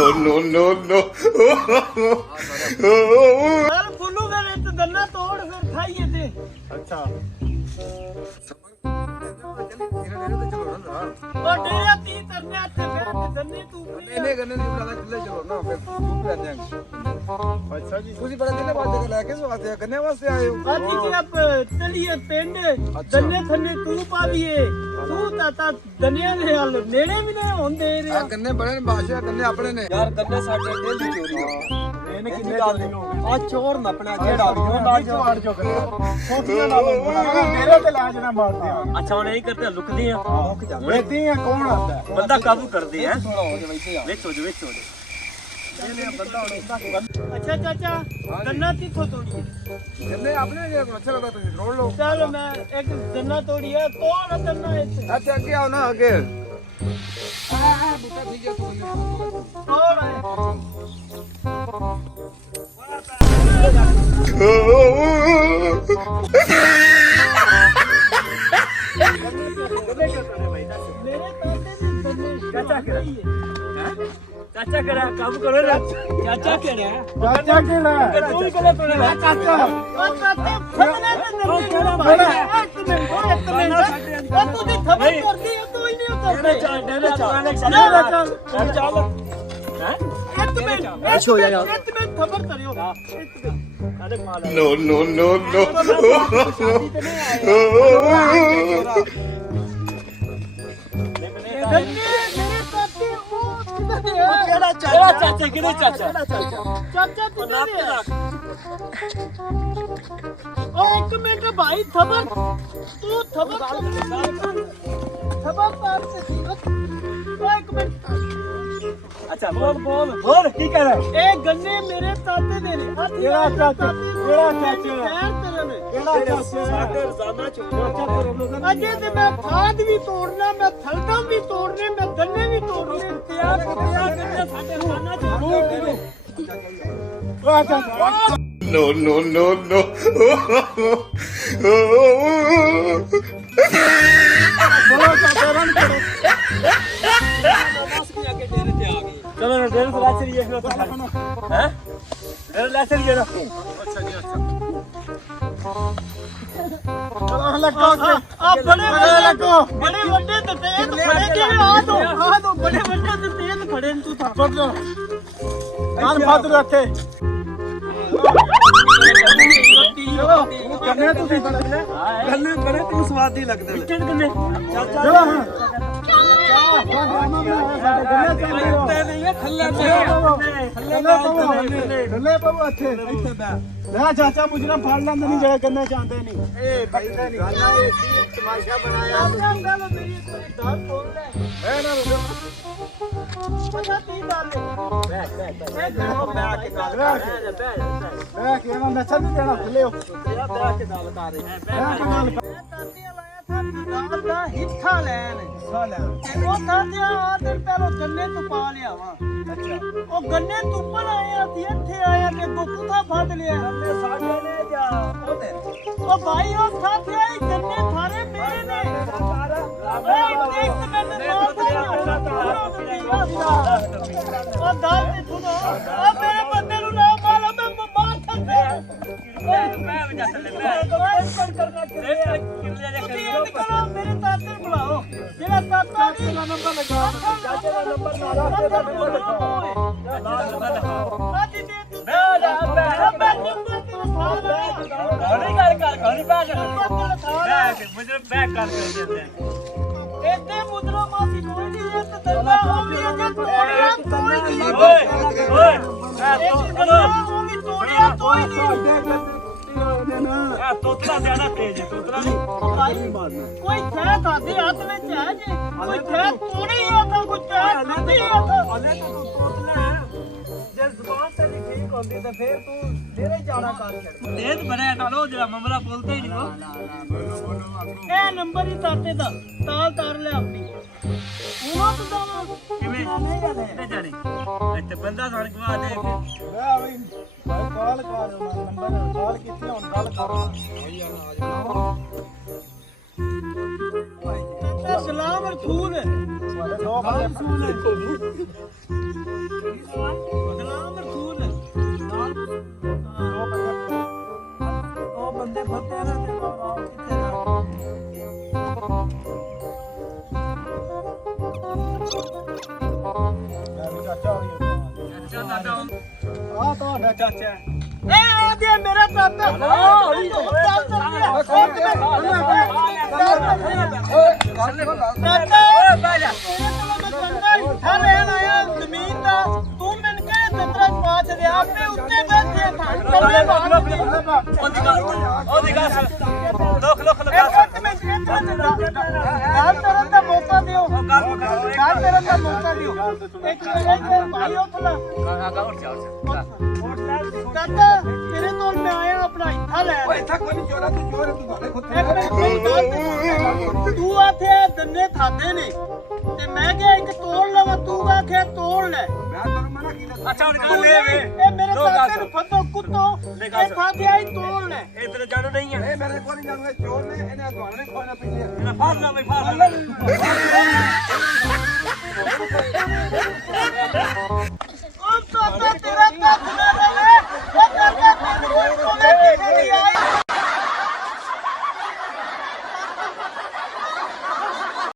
no. यार फुल्लू फिर एक गन्ना तोड़ फिर खाइए थे। अच्छा और डेरा ती तरने आते फिर गन्ने तू ਇਹਨੇ ਗੰਨੇ ਨਹੀਂ ਲਾਣਾ ਚੁੱਲੇ ਚਲੋ ਨਾ ਫਿਰ ਤੂੰ ਲੈ ਜਾਏਂਗੇ अच्छा जी ਤੁਸੀਂ ਬੜਾ ਦਿਨੇ ਬਾਅਦ ਲੈ ਕੇ ਵਾਸਤੇ ਗੰਨੇ ਵਾਸਤੇ ਆਏ ਹੋ आती जी अब चलिए पिंड गन्ने थन्ने तू पाविए तू ताता गन्ने दे हाल नेड़े भी नहीं होंदे रे ਆ ਗੰਨੇ ਬੜੇ ਨੇ ਬਾਦਸ਼ਾਹ ਗੰਨੇ ਆਪਣੇ ਨੇ ਯਾਰ ਗੰਨੇ ਸਾਡੇ ਡੇਲੀ ਚੋਰੀ ਹੋ ਇਹਨੇ ਕਿੰਨੀ ਗੱਲ ਨਹੀਂ ਹੋ ਆ ਚੋਰ ਨਪਣਾ ਜਿਹੜਾ ਵੀ ਗਏ ਨਾਲ ਚਵਾੜ ਚੁੱਕ ਰਿਹਾ ਸੋਫੀਆਂ ਨਾਲ ਮੇਰੇ ਤੇ ਲਾਜ ਨਾ ਮਾਰਦੇ ਆ अच्छा हम नहीं करते लुकते हैं ਵੇਦੀ ਆ ਕੌਣ ਆਂਦਾ बंदा काबू करते हैं ਥੋੜਾ ਹੋ ਜਾ ਵੈਸੇ विच हो जाए अच्छा चाचा गन्ना किथों तोड़िए ਗੰਨੇ ਆਪਣੇ ਜੇ ਅੱਛਾ ਲੱਗਦਾ ਤੁਸੀਂ ਰੋੜ ਲਓ चल मैं एक गन्ना तोड़िए तोड़ गन्ना ऐसे ਅੱਛਾ ਅੱਗੇ ਆਓ ਨਾ ਅੱਗੇ ਬੁੱਕਾ ਠੀਕ ਹੈ ਤੂੰ तोड़ मेरे ताते भी गन्ने चाचा चाचा करा काबू करो ना चाचा करा ਚਾਚਾ ਕਿਹੜਾ तू ही गलत हो रहा ਚਾਚਾ और ताते फटने ते नंगे एक मिनट और तुझे खबर कर दी तू ही नहीं डेरे करते चल डेरे चल चल चल हैं एक मिनट हो जाएगा। एक मिनट खबर करियो एक मिनट अरे माल No. गन्ने मेरे ताते वो किधर है केड़ा चाचा किने चाचा चाचा किधर है ओ एक मिनट भाई खबर तू खबर पार से एक मिनट अच्छा बोल की कह रहा है ए गन्ने मेरे ताते दे ने केड़ा चाचा केड़ा चाचा पैर तेरे में केड़ा चाचा साडे रोजाना चाचा अजय ते मैं खाद भी तोड़ना मैं थलकम भी तोड़ने मैं गन्ने भी तोड़ने यार करने साडे रोजाना No. चलो ना डेरे से ला चलिए हैं डेरे ला चलिए ना लगो आ बड़े बड़े बड़े तो तेल खड़े के आ दो बड़े बड़े तो तेल खड़े तू था छोड़ दो कान फाद रखे करने ਤੁਸੀਂ ਗੰਨੇ ਬੜੇ ਤੈਨੂੰ ਸਵਾਦੀ ਲੱਗਦੇ ਨੇ कितने कितने ਚਲੋ ਹਾਂ ਨਹੀਂ ਇਹ ਥੱਲੇ ਥੱਲੇ ਬਾਬੂ ਇੱਥੇ ਲੈ ਚਾਚਾ ਮੁਜਰਾ ਫੜ ਲੈਂਦੇ ਨਹੀਂ ਜਿਹੜੇ ਕੰਨੇ ਚਾਹੁੰਦੇ ਨਹੀਂ ਇਹ ਬੈਠੇ ਨਹੀਂ ਗਾਣਾ ਇਹ ਸੀ ਤਮਾਸ਼ਾ ਬਣਾਇਆ ਗੱਲ ਮੇਰੀ दाल खोल ले ਇਹ ਨਾ ਰੁਕੋ पता नहीं दाल ਬੈਠ ਕੇ ਗੱਲ ਕਰ ਇਹ ਕਿਵੇਂ ਨੱਚਣ ਨਹੀਂ ਦੇਣਾ ਥੱਲੇ ਹੋ ਰਿਹਾ ਬੈਠ ਕੇ ਗੱਲ ਕਰ ਰਿਹਾ दाल दा हिस्सा लेन ते ओ तात्या आ दिन पहलो गन्ने तो पा लिया वा ਅੱਛਾ ओ गन्ने तुपन आए असी इत्थे आए ते गुत्था फड़ लिया ਸਾਡੇ ਨੇ ਜਾਂ ਉਹਦੇ ओ भाई ओ तात्या ई गन्ने थारे मेरे ने एक मिनट ओ दाल ते सुनो ओ मेरे बंदे नु ना मारो मैं मार सकते मैं बजा चले मैं ਤੁਸੀਂ ਇਹ ਕਰੋ ਮੇਰੇ ਤਾਤੇ ਨੂੰ ਬੁਲਾਓ ਜਿਹੜਾ ਤਾਤਾ ਨਹੀਂ ਨੰਬਰ ਲਗਾ ਚਾਚੇ ਦਾ ਨੰਬਰ ਮਾਰਾ ਤੇ ਨੰਬਰ ਲਿਖਾਓ ਆਦੀ ਦੇ ਤੂੰ ਮੈਂ ਨੰਬਰ ਤੇਰਾ ਸਾਲ घड़ी कर घड़ी बैठ मुझे बैक कर देते हैं ਇੱਥੇ ਮੁਦਰਾ ਮਾਸੀ ਕੋਈ ਨਹੀਂ ਇਹ ਤੇ ਦਰਨਾ ਹੋ ਵੀ ਅੱਗੇ ਤੋੜਿਆ ਕੋਈ ਨਹੀਂ ओए ओए ਉਹ ਵੀ ਤੋੜਿਆ ਕੋਈ ਨਹੀਂ तोतला ज्यादा तेज है तोतला ਕੋਈ ਥੈ ਦਾਦੇ ਹੱਥ ਵਿੱਚ ਹੈ ਜੀ ਕੋਈ ਥੈ ਤੋੜੀ ਆ ਤਾਂ ਕੋਈ ਥੈ ਦਿੱਤੀ ਆ ਤਾਂ ਉਹਨੇ ਤੂੰ ਤੋਤਲਾ ਹੈ ਜੇ ਜ਼ੁਬਾਨ ਤੇਰੀ ਠੀਕ ਹੁੰਦੀ ਤਾਂ ਫੇਰ ਤੂੰ ਡੇਰੇ ਜਾਣਾ ਕਰ ਛੱਡ तेज बने डालो जरा ममला बोलते ही नहीं वो ਇਹ ਨੰਬਰ ਹੀ ਤਾਤੇ ਦਾ ਤਾਲ ਤਾਰ ਲੈ ਆਪਣੀ ਉਹਨਾਂ ਤੋਂ ਤਾਂ किवें कितने जाने इतने बंदा सारे गवा दे के ਲੈ ਬਈ ਭਾਈ ਕਾਲ ਕਰ ਨੰਬਰ ਕਾਲ ਕਿੱਥੇ ਹੁਣ ਗੱਲ ਕਰ ਤੇ ਸਲਾਮ ਰਸੂਲ ਤੁਹਾਡੇ ਦੋ ਬੰਦੇ ਆ ਤੁਹਾਡਾ ਚਾਚਾ ਏ ਆ ਦੇ ਮੇਰਾ ਚਾਚਾ ਜ਼ਮੀਨ ਦਾ ਤੂੰ ਮੈਨੂੰ ਕਿਹੜੇ ਤੰਤਰਾ ਪਾਛ ਦੇ ਆਪੇ ਉੱਤੇ ਬੈਠੇ ਉਹਦੀ ਗੱਲ ਸੁਣ ਲੋਕ ਗੱਲ ਕਰਨ ਦਾ ਮੌਕਾ ਦਿਓ ਗੱਲ ਕਰਨ ਦਾ ਮੌਕਾ ਦਿਓ ਇੱਕ ਮਿੰਟ ਭਾਈ ਉੱਠ ਕਾਕਾ ਤੇਰੇ ਤੋਂ ਮੈਂ ਆਇਆ ਆਪਣਾ ਇੱਥਾ ਲੈ ਓਏ ਇੱਥਾ ਕੋਈ ਚੋਰਾ ਤੂੰ ਚੋਰ ਤੂੰ ਤੁਹਾਡੇ ਖੁੱਤੇ ਇੱਕ ਮਿੰਟ ਤੂੰ ਆਥੇ ਦੰਨੇ ਖਾਦੇ ਨੇ ਤੇ ਮੈਂ ਕਿਹਾ ਇੱਕ ਤੋੜ ਲਵਾਂ ਤੂੰ ਆਖਿਆ ਤੋੜ ਲੈ ਮੈਂ ਤੈਨੂੰ ਮਨਾ ਕੀਤਾ ਅੱਛਾ ਹੁਣ ਗੱਲ ਇਹ ਵੇ ਇਹ ਮੇਰੇ ਕਾਕੇ ਨੂੰ ਫੱਦੋ ਕੁੱਤੋ ਇਹ ਖਾਦਿਆ ਹੀ ਤੋੜ ਲੈ ਇਹ ਤੇਰੇ ਜਾਣੂ ਨਹੀਂ ਹੈ ਇਹ ਮੇਰੇ ਕੋਲ ਨਹੀਂ ਜਾਂਦੇ ਚੋਰ ਨੇ ਇਹਨੇ ਤੁਹਾਨੂੰ ਖੋਣਾ ਪੈਂਦੇ ਇਹਨਾਂ ਫਾੜ ਲਾ ਬਈ ਫਾੜ ਲਾ